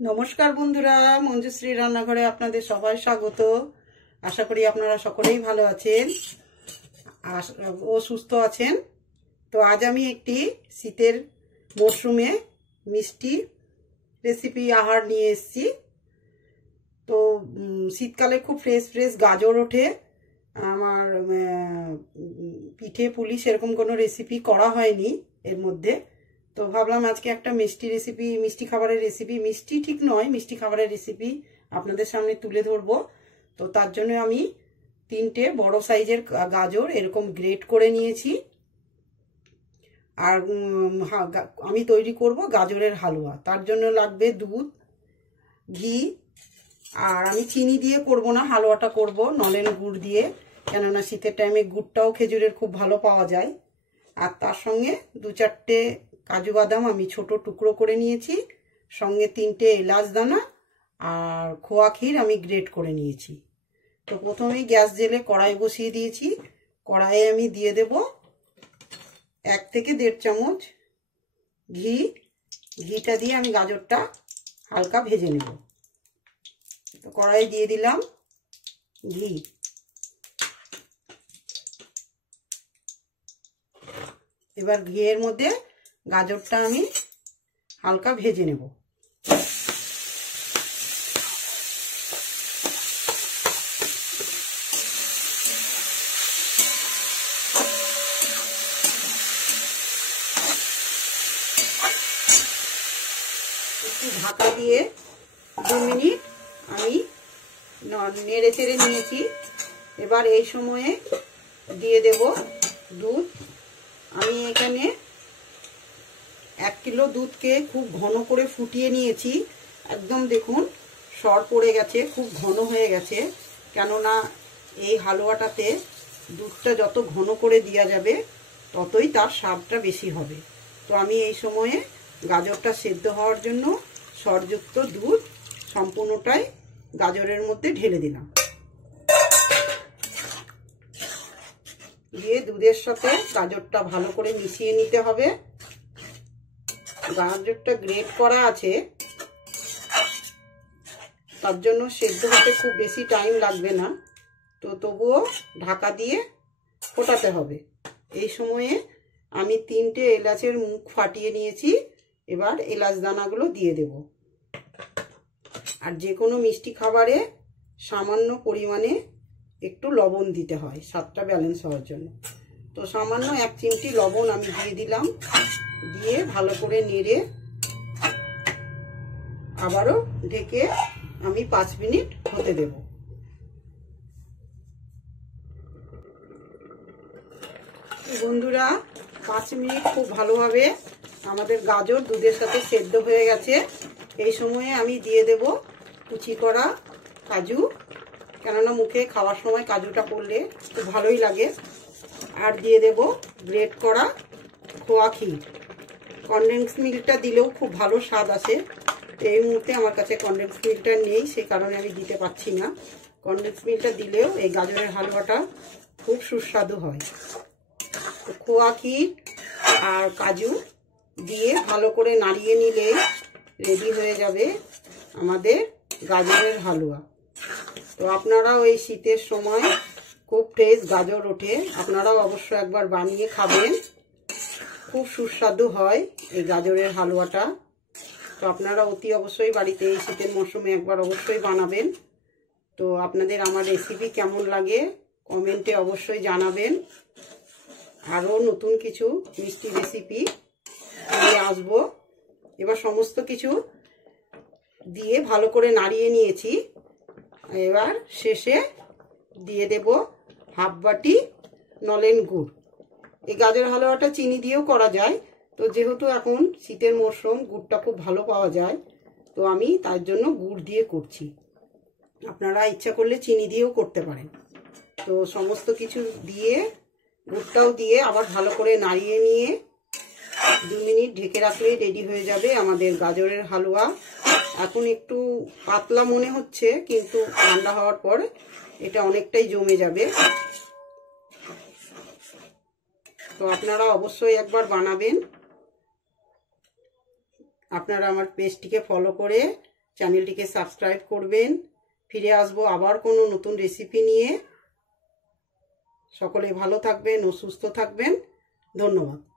নমস্কার বন্ধুরা, মঞ্জুশ্রী রান্নাঘরে আপনাদের সবাই স্বাগত। আশা করি আপনারা সকলেই ভালো আছেন ও সুস্থ আছেন। তো আজ আমি একটি শীতের মরশুমে মিষ্টি রেসিপি আহার নিয়ে এসেছি। তো শীতকালে খুব ফ্রেশ ফ্রেশ গাজর ওঠে। আমার পিঠে পুলি সেরকম কোনো রেসিপি করা হয়নি এর মধ্যে। তো ভাবলাম আজকে একটা মিষ্টি খাবারের রেসিপি, মিষ্টি ঠিক নয়, মিষ্টি খাবারের রেসিপি আপনাদের সামনে তুলে ধরবো। তো তার জন্য আমি 3টে বড় সাইজের গাজর এরকম গ্রেট করে নিয়েছি। আর আমি তৈরি করব গাজরের হালুয়া। তার জন্য লাগবে দুধ, ঘি, আর আমি চিনি দিয়ে করব না, হালুয়াটা করব নলেন গুড় দিয়ে, কেননা শীতের টাইমে গুড়টাও খেজুরের খুব ভালো পাওয়া যায়। আর তার সঙ্গে 2-4টে কাজু বাদাম আমি ছোট টুকরো করে নিয়েছি, সঙ্গে 3টে এলাচ দানা আর খোয়া ক্ষীর আমি গ্রেট করে নিয়েছি। তো প্রথমেই গ্যাস জেলে কড়াই বসিয়ে দিয়েছি। কড়াইয়ে আমি দিয়ে দেব 1 থেকে 1.5 চামচ ঘি। ঘিটা দিয়ে আমি গাজরটা হালকা ভেজে নেব। তো কড়াইয়ে দিয়ে দিলাম ঘি। এবার ঘিয়ের মধ্যে গাজরটা আমি হালকা ভেজে নেব। একটু ঢাকা দিয়ে 2 মিনিট আমি নেড়ে চেড়ে নিয়েছি। এবার এই সময়ে দিয়ে দেব দুধ। আমি এখানে 1 কিলো দুধকে খুব ঘন করে ফুটিয়ে নিয়েছি। একদম দেখুন সর পড়ে গেছে, খুব ঘন হয়ে গেছে, কেননা এই হালুয়াটাতে দুধটা যত ঘন করে দেওয়া যাবে ততই তার স্বাদটা বেশি হবে। তো আমি এই সময়ে গাজরটা সেদ্ধ হওয়ার জন্য সরযুক্ত দুধ সম্পূর্ণটাই গাজরের মধ্যে ঢেলে দিলাম। দিয়ে দুধের সাথে গাজরটা ভালো করে মিশিয়ে নিতে হবে। গাজরটা গ্রেট করা আছে, তার জন্য সেদ্ধ হতে খুব বেশি টাইম লাগবে না। তো তবুও ঢাকা দিয়ে ফোটাতে হবে। এই সময়ে আমি 3টে এলাচের মুখ ফাটিয়ে নিয়েছি। এবার এলাচ দানাগুলো দিয়ে দেব। আর যে কোনো মিষ্টি খাবারে সামান্য পরিমাণে একটু লবণ দিতে হয় স্বাদটা ব্যালেন্স হওয়ার জন্য। তো সামান্য 1 চিমটি লবণ আমি দিয়ে দিলাম। দিয়ে ভালো করে নেড়ে আবারও ঢেকে আমি 5 মিনিট হতে দেব। বন্ধুরা, 5 মিনিট খুব ভালোভাবে আমাদের গাজর দুধের সাথে সেদ্ধ হয়ে গেছে। এই সময়ে আমি দিয়ে দেব কুচি করা কাজু, কেননা মুখে খাওয়ার সময় কাজুটা পড়লে খুব ভালোই লাগে। আর দিয়ে দেব গ্রেট করা খোয়া ক্ষীর। কনডেন্স মিল্কটা দিলেও খুব ভালো স্বাদ আসে। এই মুহূর্তে আমার কাছে কনডেন্স মিল্কটা নেই, সেই কারণে আমি দিতে পারছি না। কনডেন্স মিল্কটা দিলেও এই গাজরের হালুয়াটা খুব সুস্বাদু হয়। তো খোয়া ক্ষীর আর কাজু দিয়ে ভালো করে নাড়িয়ে নিলে রেডি হয়ে যাবে আমাদের গাজরের হালুয়া। তো আপনারাও এই শীতের সময় খুব ফ্রেশ গাজর ওঠে, আপনারাও অবশ্যই একবার বানিয়ে খাবেন। খুব সুস্বাদু হয় এই গাজরের হালুয়াটা। তো আপনারা অতি অবশ্যই বাড়িতে এই শীতের মরশুমে একবার অবশ্যই বানাবেন। তো আপনাদের আমার রেসিপি কেমন লাগে কমেন্টে অবশ্যই জানাবেন। আরও নতুন কিছু মিষ্টি রেসিপি নিয়ে আসবো। এবার সমস্ত কিছু দিয়ে ভালো করে নাড়িয়ে নিয়েছি। এবার শেষে দিয়ে দেব হাফ বাটি নলেন গুড়। এই গাজর হালুয়াটা চিনি দিয়েও করা যায়, তো যেহেতু এখন শীতের মরশুম গুড়টা খুব ভালো পাওয়া যায়, তো আমি তার জন্য গুড় দিয়ে করছি। আপনারা ইচ্ছা করলে চিনি দিয়েও করতে পারেন। তো সমস্ত কিছু দিয়ে গুড়টাও দিয়ে আবার ভালো করে নাড়িয়ে নিয়ে 2 মিনিট ঢেকে রাখলেই রেডি হয়ে যাবে আমাদের গাজরের হালুয়া। এখন একটু পাতলা মনে হচ্ছে, কিন্তু ঠান্ডা হওয়ার পর এটা অনেকটাই জমে যাবে। তো আপনারা অবশ্যই একবার বানাবেন। আপনারা আমার পেজটিকে ফলো করে চ্যানেলটিকে সাবস্ক্রাইব করবেন। ফিরে আসবো আবার কোনো নতুন রেসিপি নিয়ে। সকলে ভালো থাকবেন ও সুস্থ থাকবেন। ধন্যবাদ।